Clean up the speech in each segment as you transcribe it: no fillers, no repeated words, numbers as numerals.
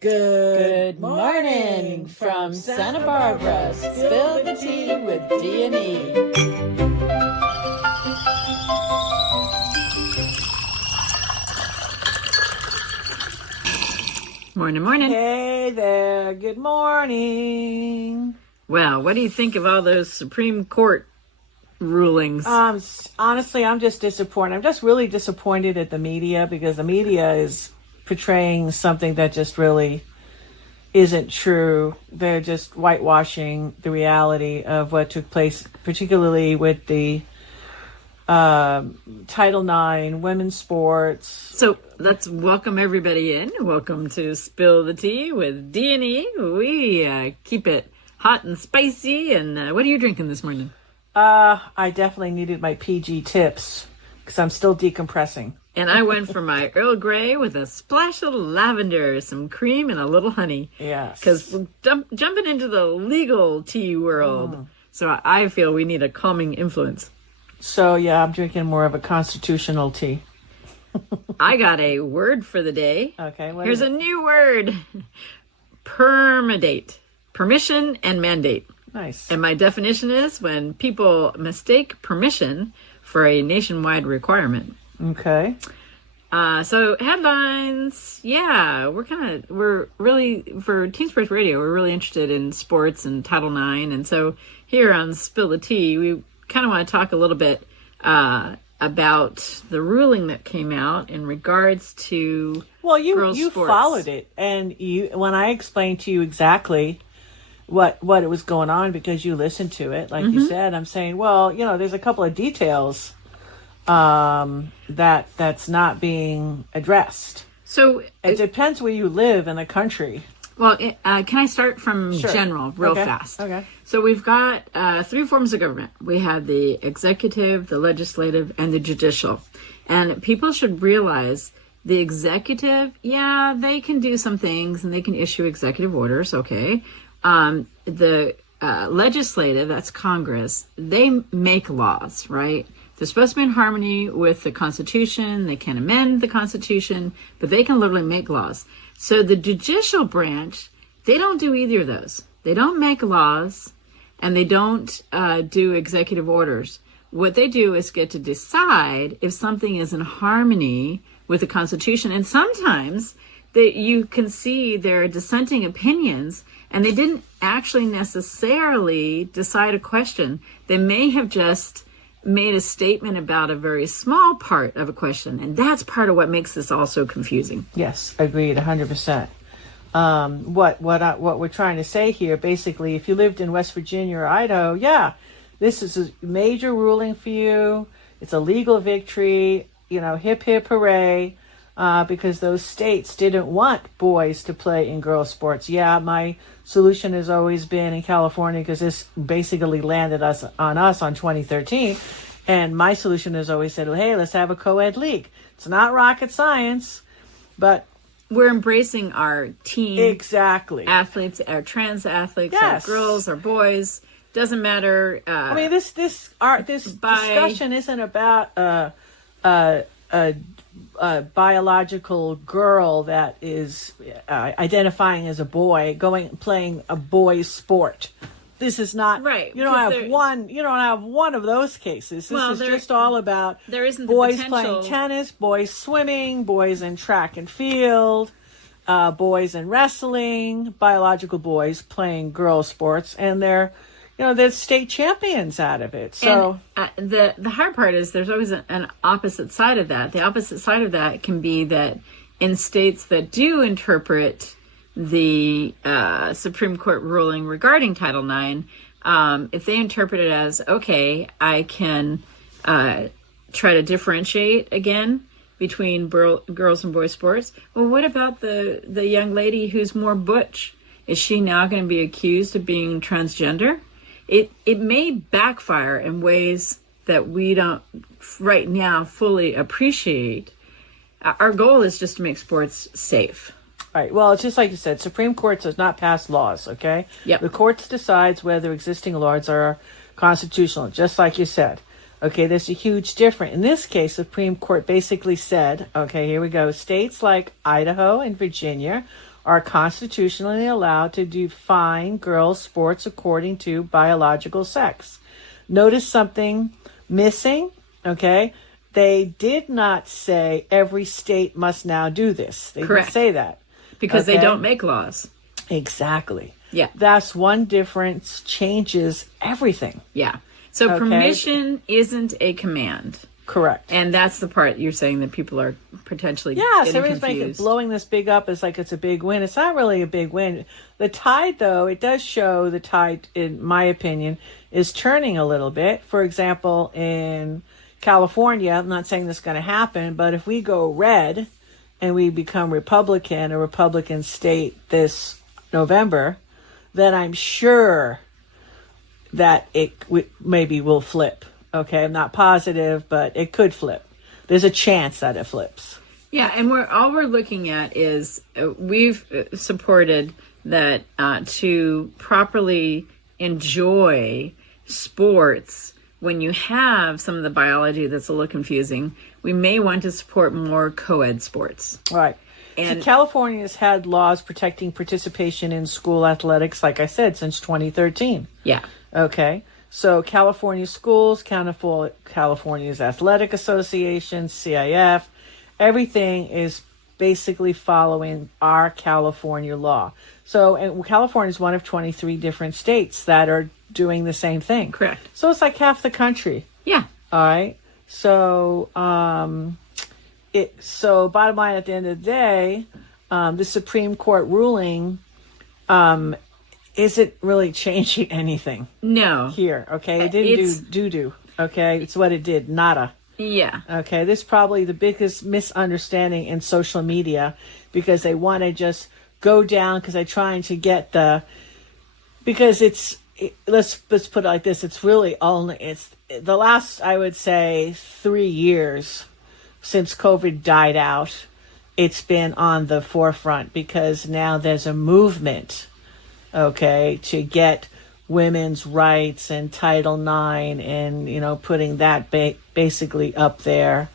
Good morning from Santa Barbara. Spill the tea with D&E. Morning, morning. Hey there. Good morning. Well, what do you think of all those Supreme Court rulings? Honestly, I'm just disappointed. I'm just really disappointed at the media because the media is portraying something that just really isn't true. They're just whitewashing the reality of what took place, particularly with the Title IX, women's sports. So let's welcome everybody in. Welcome to Spill the Tea with D&E. We keep it hot and spicy. And what are you drinking this morning? I definitely needed my PG tips because I'm still decompressing. And I went for my Earl Grey with a splash of lavender, some cream, and a little honey. Yes. Because we're jumping into the legal tea world. So I feel we need a calming influence. So, yeah, I'm drinking more of a constitutional tea. I got a word for the day. Okay. Here's a new word. Permandate. Permission and mandate. Nice. And my definition is when people mistake permission for a nationwide requirement. Okay. So headlines, yeah, we're really, for Teen Sports Radio, we're really interested in sports and Title IX. And so here on Spill the Tea, we kind of want to talk a little bit about the ruling that came out in regards to girls' sports. Followed it. And when I explained to you exactly what it was going on because you listened to it, like you said, I'm saying, well, there's a couple of details that's not being addressed. So it depends where you live in the country. Well, can I start from general real fast? Okay. So we've got three forms of government. We have the executive, the legislative, and the judicial. And people should realize the executive, yeah, they can do some things and they can issue executive orders, okay. The legislative, that's Congress, they make laws, right? They're supposed to be in harmony with the Constitution. They can amend the Constitution, but they can literally make laws. So the judicial branch, they don't do either of those. They don't make laws, and they don't do executive orders. What they do is get to decide if something is in harmony with the Constitution. And sometimes you can see their dissenting opinions, and they didn't actually necessarily decide a question. They may have just made a statement about a very small part of a question, and that's part of what makes this all so confusing. Yes, agreed, 100%. What we're trying to say here, basically, if you lived in West Virginia or Idaho, yeah, this is a major ruling for you. It's a legal victory, hip, hip, hooray, because those states didn't want boys to play in girls' sports. Yeah, my solution has always been in California because this basically landed on us on 2013. And my solution has always said, hey, let's have a co-ed league. It's not rocket science, but we're embracing our teen athletes, our trans athletes, yes, our girls, our boys. Doesn't matter. I mean, this discussion isn't about a biological girl that is identifying as a boy playing a boy's sport. This is not right. You don't have one of those cases. This is just all about boys playing tennis, boys swimming, boys in track and field, boys in wrestling, biological boys playing girl sports, and they're state champions out of it. So and, the hard part is there's always an opposite side of that. The opposite side of that can be that in states that do interpret the Supreme Court ruling regarding Title IX, if they interpret it as, okay, I can try to differentiate again between girls and boys sports. Well, what about the young lady who's more butch? Is she now going to be accused of being transgender? It may backfire in ways that we don't right now fully appreciate. Our goal is just to make sports safe. Right. Well, it's just like you said, Supreme Court does not pass laws, okay? Yep. The courts decides whether existing laws are constitutional, just like you said. Okay, there's a huge difference. In this case, Supreme Court basically said, okay, here we go, states like Idaho and Virginia are constitutionally allowed to define girls' sports according to biological sex. Notice something missing, okay? They did not say every state must now do this. They Correct. didn't say that. Because they Okay? don't make laws. Exactly. Yeah. That's one difference, changes everything. Yeah. So Okay. permission isn't a command. Correct. And that's the part you're saying that people are potentially Yes, getting everybody's confused. blowing this big up as like it's a big win. It's not really a big win. The tide, though, it does show the tide, in my opinion, is turning a little bit. For example, in California, I'm not saying this is going to happen, but if we go red and we become Republican, a Republican state this November, then I'm sure that it maybe will flip. Okay, I'm not positive, but it could flip. There's a chance that it flips. Yeah, and all we're looking at is we've supported that to properly enjoy sports, when you have some of the biology that's a little confusing, we may want to support more co-ed sports. Right. And so California has had laws protecting participation in school athletics, like I said, since 2013. yeah. Okay. So California schools, California's athletic association, CIF, everything is basically following our California law. So and California is one of 23 different states that are doing the same thing. Correct. So it's like half the country. Yeah. All right. So so bottom line, at the end of the day, the Supreme Court ruling isn't really changing anything No. here. Okay, it didn't It's- do doo-doo. Okay, it's what it did, nada. Yeah. Okay, this is probably the biggest misunderstanding in social media, because they want to just go down because they're trying to get let's put it like this. It's really it's the last, I would say, 3 years since COVID died out. It's been on the forefront because now there's a movement, okay, to get women's rights and Title IX, and putting that basically up there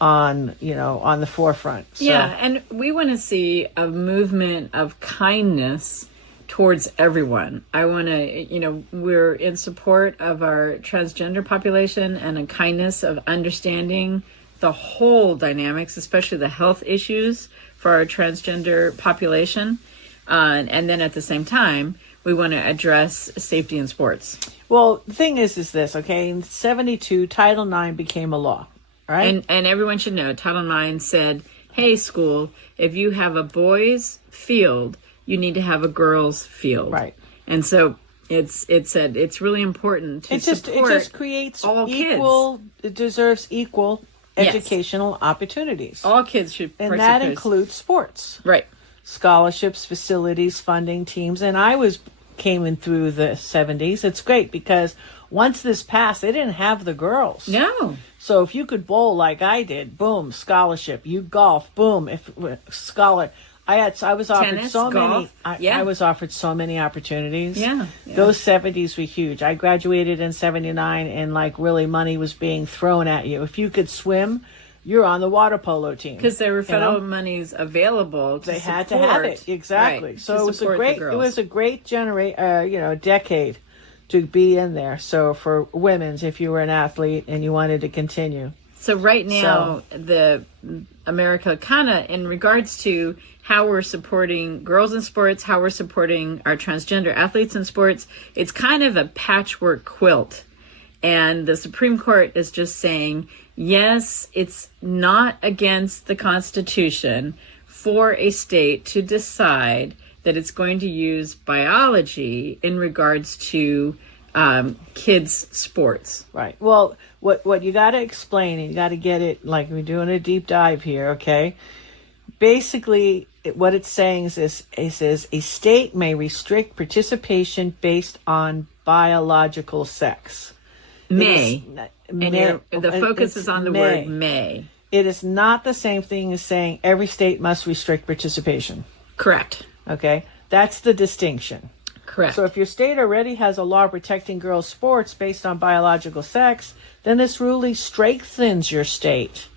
on the forefront. So, Yeah, and we want to see a movement of kindness towards everyone. I want to, we're in support of our transgender population and a kindness of understanding the whole dynamics, especially the health issues for our transgender population. And then at the same time, we want to address safety in sports. Well, the thing is this, okay? In 1972, Title IX became a law, right? And everyone should know, Title IX said, hey, school, if you have a boys' field, you need to have a girls' field. Right. And so it said it's really important to support it just creates all equal, kids. it deserves equal Yes. educational opportunities. All kids should And participate. that includes sports. Right. Scholarships, facilities, funding, teams. And came in through the 70s. It's great because once this passed, they didn't have the girls. No. So if you could bowl like I did, boom, scholarship. You golf, boom, scholar. I was offered Tennis, so golf, many. yeah. I was offered so many opportunities. Yeah. Those 70s were huge. I graduated in 79, and really money was being thrown at you. If you could swim, you're on the water polo team. Because there were federal monies available to They had to have it, exactly. Right, so to it was support the girls. it was a great decade to be in there. So for women's, if you were an athlete and you wanted to continue. So right now, the America kind of, in regards to how we're supporting girls in sports, how we're supporting our transgender athletes in sports, it's kind of a patchwork quilt. And the Supreme Court is just saying, yes, it's not against the Constitution for a state to decide that it's going to use biology in regards to kids' sports. Right. Well, what you got to explain, and you got to get it, like we're doing a deep dive here, okay? Basically, what it's saying is it says a state may restrict participation based on biological sex. May. The focus is on the word may. It is not the same thing as saying every state must restrict participation. Correct. Okay? That's the distinction. Correct. So if your state already has a law protecting girls' sports based on biological sex, then this really strengthens your state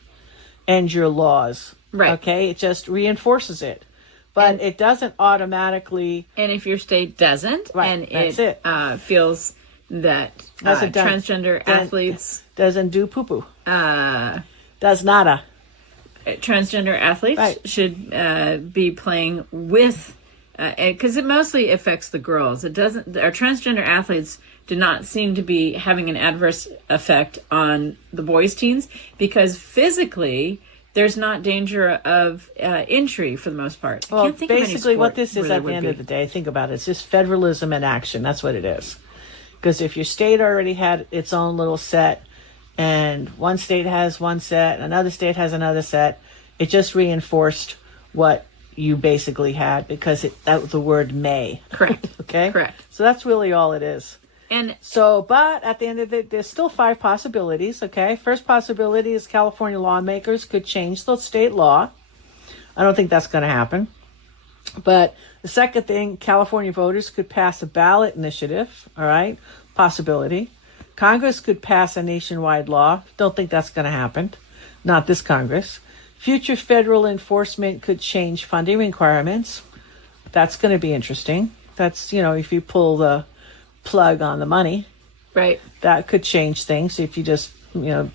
and your laws. Right. Okay? It just reinforces it. but it doesn't automatically. And if your state doesn't, Right, and that's it feels that transgender athletes doesn't do poo poo, does nada. Transgender athletes should be playing with, because it mostly affects the girls. It doesn't. Our transgender athletes do not seem to be having an adverse effect on the boys' teams because physically there's not danger of injury for the most part. Well, basically what this is at the end of the day, think about it, it's just federalism in action. That's what it is. Because if your state already had its own little set, and one state has one set, another state has another set, it just reinforced what you basically had because that was the word may. Correct. Okay? Correct. So that's really all it is. And so, but at the end of it, there's still 5 possibilities, okay? First possibility is California lawmakers could change the state law. I don't think that's going to happen. But the second thing, California voters could pass a ballot initiative, all right? Possibility. Congress could pass a nationwide law. Don't think that's going to happen. Not this Congress. Future federal enforcement could change funding requirements. That's going to be interesting. That's, if you pull the plug on the money, right, that could change things if you just,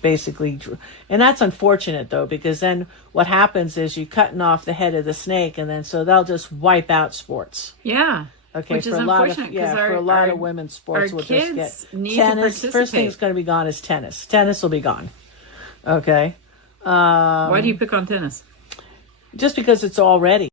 basically. And that's unfortunate, though, because then what happens is you're cutting off the head of the snake, and then so they'll just wipe out sports. Yeah. Okay, which for is a lot unfortunate of for a lot of women's sports, our will kids just get need tennis. to First thing participate. that's going to be gone is tennis. Tennis will be gone. Okay. Why do you pick on tennis? Just because it's already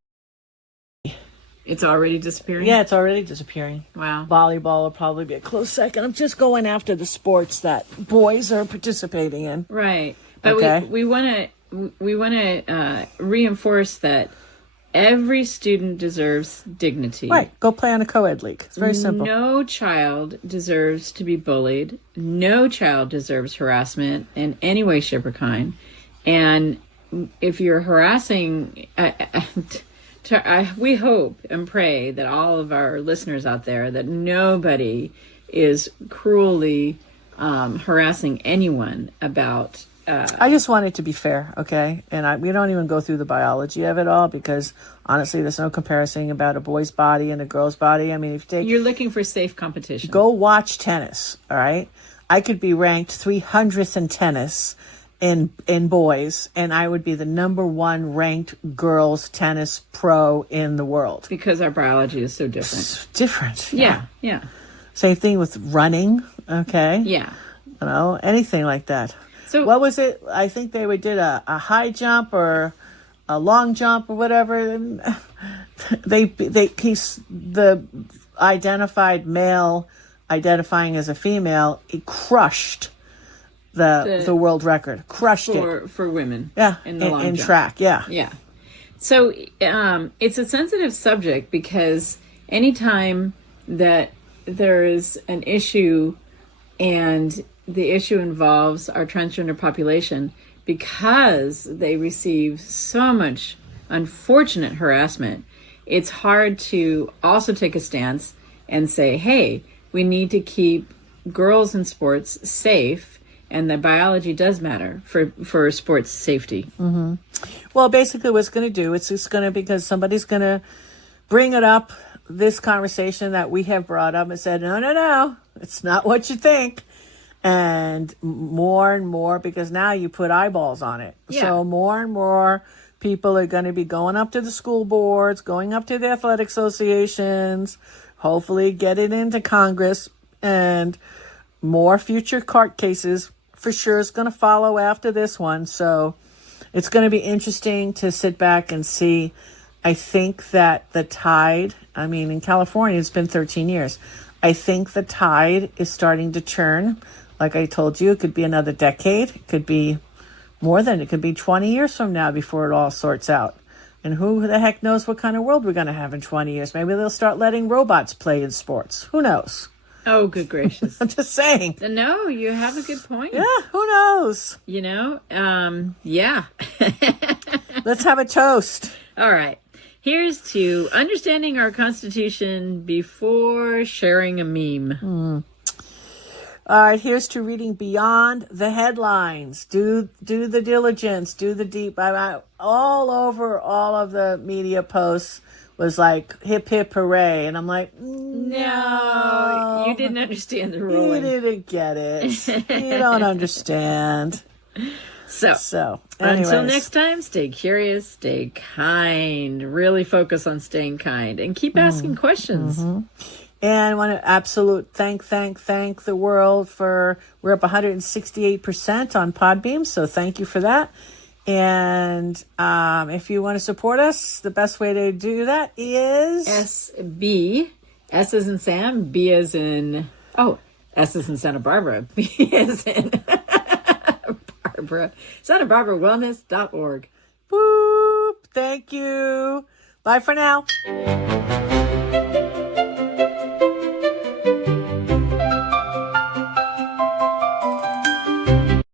disappearing. Yeah, it's already disappearing. Wow. Volleyball will probably be a close second. I'm just going after the sports that boys are participating in. Right, but okay. we want to reinforce that every student deserves dignity. Right. Go play on a co-ed league. It's very simple. No child deserves to be bullied. No child deserves harassment in any way, shape, or kind. And if you're harassing, we hope and pray that all of our listeners out there, that nobody is cruelly harassing anyone about. I just want it to be fair, okay? And we don't even go through the biology of it all because, honestly, there's no comparison about a boy's body and a girl's body. I mean, if you're looking for safe competition. Go watch tennis, all right? I could be ranked 300th in tennis in boys, and I would be the number 1 ranked girls tennis pro in the world. Because our biology is so different. It's different. Yeah. Same thing with running, okay? Yeah. Anything like that. So what was it? I think they did a high jump or a long jump or whatever. The identified male identifying as a female, he crushed the world record. Crushed it for women. Yeah, in the long jump. track. Yeah. Yeah. So it's a sensitive subject because anytime that there is an issue and the issue involves our transgender population, because they receive so much unfortunate harassment, it's hard to also take a stance and say, hey, we need to keep girls in sports safe, and that biology does matter for sports safety. Mm-hmm. Well, basically what it's going to do, it's just going to, because somebody's going to bring it up, this conversation that we have brought up, and said, no, it's not what you think. And more, because now you put eyeballs on it. Yeah. So more and more people are going to be going up to the school boards, going up to the athletic associations, hopefully get it into Congress, and more future court cases for sure is going to follow after this one. So it's going to be interesting to sit back and see. I think that the tide, in California, it's been 13 years. I think the tide is starting to turn. Like I told you, it could be another decade. It could be more than, it could be 20 years from now before it all sorts out. And who the heck knows what kind of world we're going to have in 20 years. Maybe they'll start letting robots play in sports. Who knows? Oh, good gracious. I'm just saying. No, you have a good point. Yeah, who knows? Yeah. Let's have a toast. All right. Here's to understanding our Constitution before sharing a meme. All right, here's to reading beyond the headlines. Do the diligence, do the deep. I'm all over all of the media posts was like hip hip hooray, and I'm like, No, you didn't understand the you ruling. didn't get it. You don't understand. So, anyways. until next time, stay curious, stay kind, really focus on staying kind, and keep asking questions. And I want to thank the world for, we're up 168% on Podbeam, so thank you for that. And if you want to support us, the best way to do that is SB, S as in Sam, B as in, S as in Santa Barbara, B as in Barbara, SantaBarbaraWellness.org. Boop. Thank you. Bye for now.